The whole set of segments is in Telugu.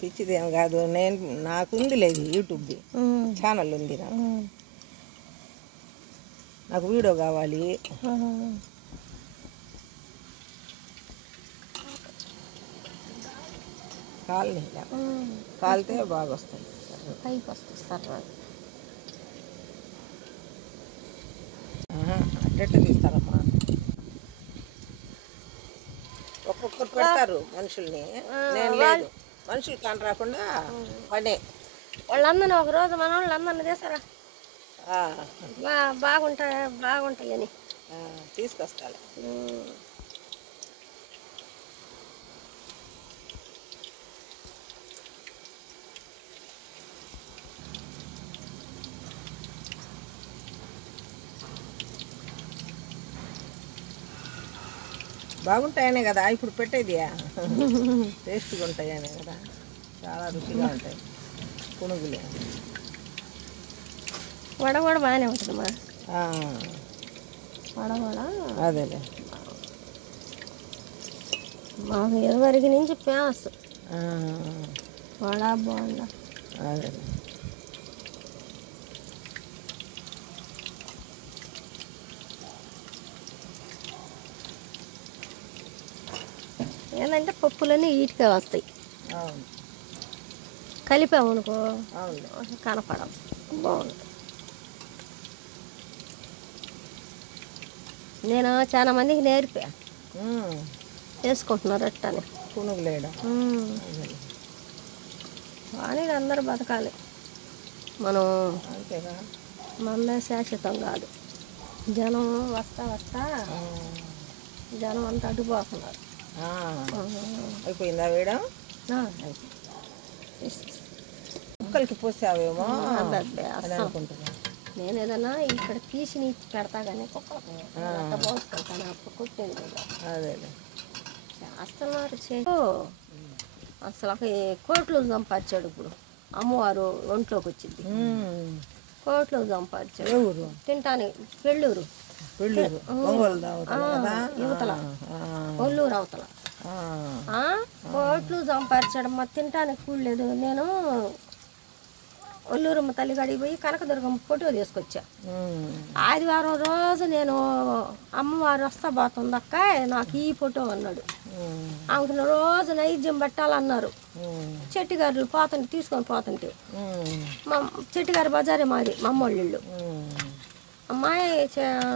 పిచ్చిదేం కాదు, నాకుంది లేదు యూట్యూబ్ది ఛానల్ ఉంది నాకు వీడియో కావాలి. కాలితే బాగా వస్తాయి, పైకి వస్తాయి సర్రా. అట్టెట్ట తీస్తారమ్మా, ఒక్కొక్కరు పెడతారు మనుషుల్ని. నేను లేదు, మనుషులు కాని రాకుండా పనే. వాళ్ళందరినీ ఒకరోజు మన వాళ్ళందరినీ తీసారా బాగుంటాయి అని తీసుకొస్తాను. బాగుంటాయనే కదా ఇప్పుడు పెట్టేది, టేస్ట్గా ఉంటాయనే కదా, చాలా రుచిగా ఉంటాయి పునుగులే. వడ కూడా బాగానే ఉంటుందమ్మా, వడ అదేలే మాకు ఇరువరికి నుంచి ఫేమస్ వడ బోండా. అదేలే ఏంటంటే పప్పులన్నీ వీటికే వస్తాయి, కలిపామనుకో కనపడం బాగుంది. నేను చాలా మందికి నేర్పా, చేసుకుంటున్నారు అట్టని పునుగులేయడం. కానీ అందరూ బతకాలి, మనం మనమే శాశ్వతం కాదు. జనం వస్తా జనం అంతా అడ్డుపోతున్నారు. అయిపోయిందా వేయడం? కుక్కలకి పోసావేమో అని అనుకుంటున్నా. నేను ఏదన్నా ఇక్కడ తీసి పెడతా కానీ కుక్కలకు పోసుకుంటాను, అప్పుడు కొట్టేది అదే చేస్తున్నారు. అసలు కోట్లు సంపాదించాడు ఇప్పుడు అమ్మవారు ఒంట్లోకి వచ్చింది, కోట్లు సంపాదించాడు. తింటానికి పెళ్ళూరు యువతల ఒల్లూరు అవతల కోట్లు సంపాదించడమ్మా, తినటానికి కూడలేదు. నేను ఒల్లూరమ్మ తల్లి గడికి పోయి కనకదుర్గమ్మ ఫోటో తీసుకొచ్చా. ఆదివారం రోజు నేను అమ్మవారు వస్తా పోతుంది అక్క నాకు ఈ ఫోటో అన్నాడు. ఆమెకు రోజు నైద్యం పెట్టాలన్నారు. చెట్టిగారు తీసుకొని పోతుంటే మా చెట్టిగారి బజారే మాది మా అమ్మోళ్ళు. అమ్మాయి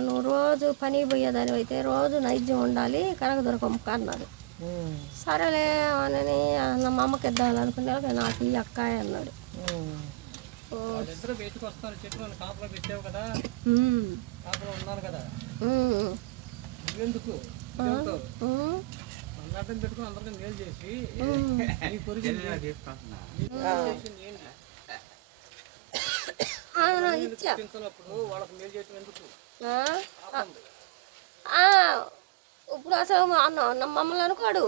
నువ్వు రోజు పని పోయేదాని అయితే రోజు నైద్యం ఉండాలి కనకదుర్గమ్మక్క అన్నారు. సరేలే అని మా అమ్మకి ఇద్దామని అనుకునే నాకు ఈ అక్కాయ అన్నాడు. ఇప్పుడు అసలు మమ్మల్ని అనుకోడు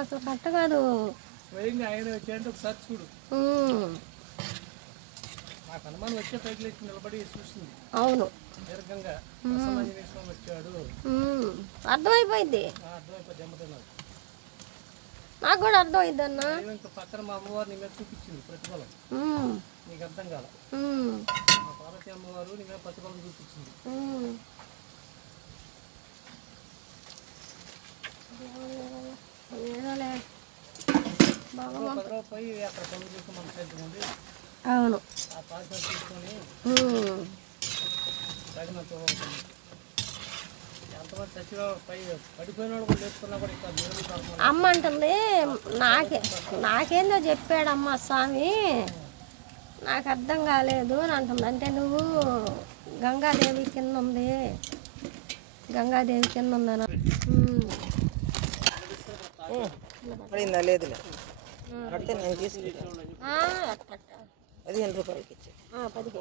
అసలు కట్ట కాదు. అవును అర్థమైపోయింది, నాకు కూడా అర్థమైంది అన్న. పక్కన మా అమ్మవారు నీ మీద చూపించింది ప్రతిఫలం, నీకు అర్థం కాల. మా పార్వతి అమ్మవారు నీ మీద ప్రతిఫలం చూపించింది. పోయి అక్కడ పనులు చూసుకుని మన చేద్దామండి. అవును ఆ పాత్ర తీసుకొని తగినంత ఎంతమంది చచ్చినా పడిపోయిన వాళ్ళు కూడా లేపుకున్నా కూడా ఇక్కడ అమ్మ అంటుంది. నాకేందో చెప్పాడమ్మ స్వామి, నాకు అర్థం కాలేదు అని అంటుంది. అంటే నువ్వు గంగాదేవి కింద ఉంది, గంగాదేవి కింద ఉందని. పడిందా? లేదు పడితే నేను తీసుకుంటాను. 15 రూపాయలకి ఇచ్చి 15